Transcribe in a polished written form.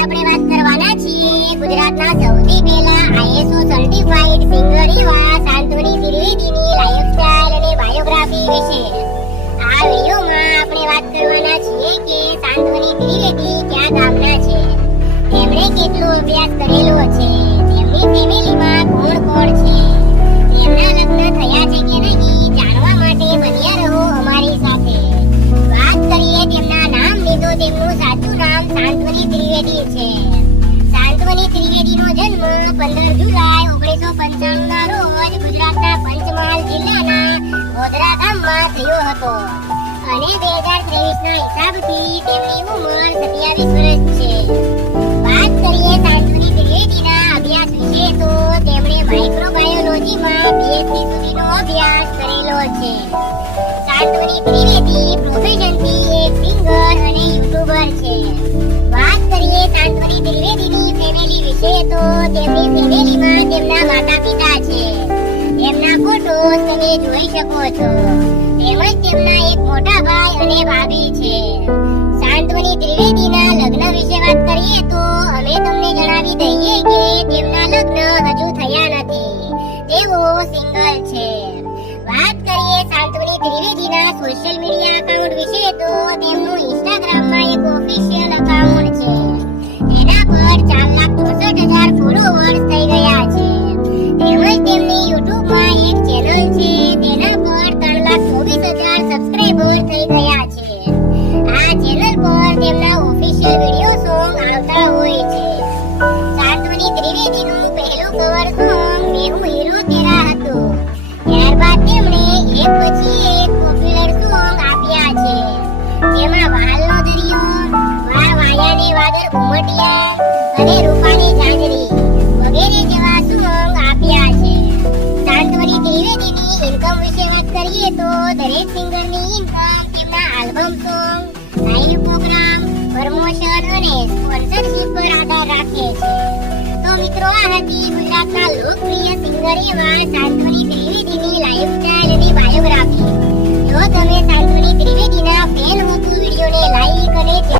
આપણે વાત કરવાના છીએ ગુજરાતના સૌથી પહેલા ISO સર્ટિફાઈડ સિંગર એવા શાંતવની ત્રિવેદીની લાઈફસ્ટાઈલ અને બાયોગ્રાફી વિશે. આ વિડિયોમાં આપણે વાત કરવાના છીએ કે શાંતવની ત્રિવેદી કયા ગામના છે, તેમણે કેટલો અભ્યાસ કરેલો છે, તેમની ફેમિલીમાં કોણ કોણ છે, તેમના લગ્ન થયા છે કે નહીં, જાણવા માટે બન્યા રહો અમારી સાથે. વાત કરીએ તેમના નામની તો તેમનું સાચું નામ શાંતવની ત્રિવેદી છે. શાંતવની ત્રિવેદીનો જન્મ 15 જુલાઈ 1995 ના રોજ ગુજરાતના પંચમહાલ જિલ્લાના ગોધરા ગામમાં થયો હતો અને 2023 ના હિસાબથી તેમની ઉંમર 27 વર્ષ છે. વાત કરીએ શાંતવની ત્રિવેદીના અભ્યાસ વિશે તો તેમણે માઇક્રોબાયોલોજીમાં PhD સુધીનો અભ્યાસ કરેલો છે. શાંતવની ત્રિવેદી પ્રોફેશનથી એક સિંગર અને યુટ્યુબર છે. વાત કરીએ શાંતવની ત્રિવેદીની ફેમિલી વિશે તો તેમની ફેમિલીમાં તેમના માતા-પિતા છે. તેમના ફોટોસ તમે જોઈ શકો છો. તેમજ તેમના એક મોટા ભાઈ અને ભાભી છે. શાંતવની ત્રિવેદીના લગ્ન વિશે વાત કરીએ તો અમે તમને જણાવી દઈએ કે તેમના લગ્ન હજુ થયા નથી, તેઓ સિંગલ છે. વાત કરીએ શાંતવની ત્રિવેદીના સોશિયલ મીડિયા એકાઉન્ટ વિશે તો તેમનું ઇન્સ્ટાગ્રામમાં એક ઓફિશિયલ એકાઉન્ટ છે. તેના પર 4,64,000 ફોલોઅર્સ થઈ ગયા છે. તેમજ તેમની યુટ્યુબમાં એક ચેનલ છે, તેના પર 3,24,000 સબસ્ક્રાઇબર થઈ ગયા છે. આ ચેનલ પર તેમના ઓફિશિયલ વિડિયો સોંગ આવતા હોય છે. શાંતવની ત્રિવેદીનું પહેલું કવર સોંગ મેં હું હીરો તેરા હતું. ત્યારબાદ તેમણે એક પછી એક પોપ્યુલર સોંગ આપ્યા છે, જેમાં વાલનો દરિયો, વાયાને વાદળ ઘુમટિયા અને રૂપાની ઝાંઝરી વગેરે જેવા સોંગ આપ્યા છે. શાંતવની ત્રિવેદીની ઇન્કમ વિશે વાત કરીએ તો દરેક સિંગરની ઇન્કમ તેમના album song, live programme, promotion અને સ્પોન્સરશિપ પર આધાર રાખે છે. તો મિત્રો, આ હતી ગુજરાતના લોકપ્રિય સિંગર એવા શાંતવની ત્રિવેદીની લાઈફસ્ટાઈલ અને બાયોગ્રાફી. જો તમે શાંતવની ત્રિવેદીના ફેન હો તો વિડીયોને લાઈક અને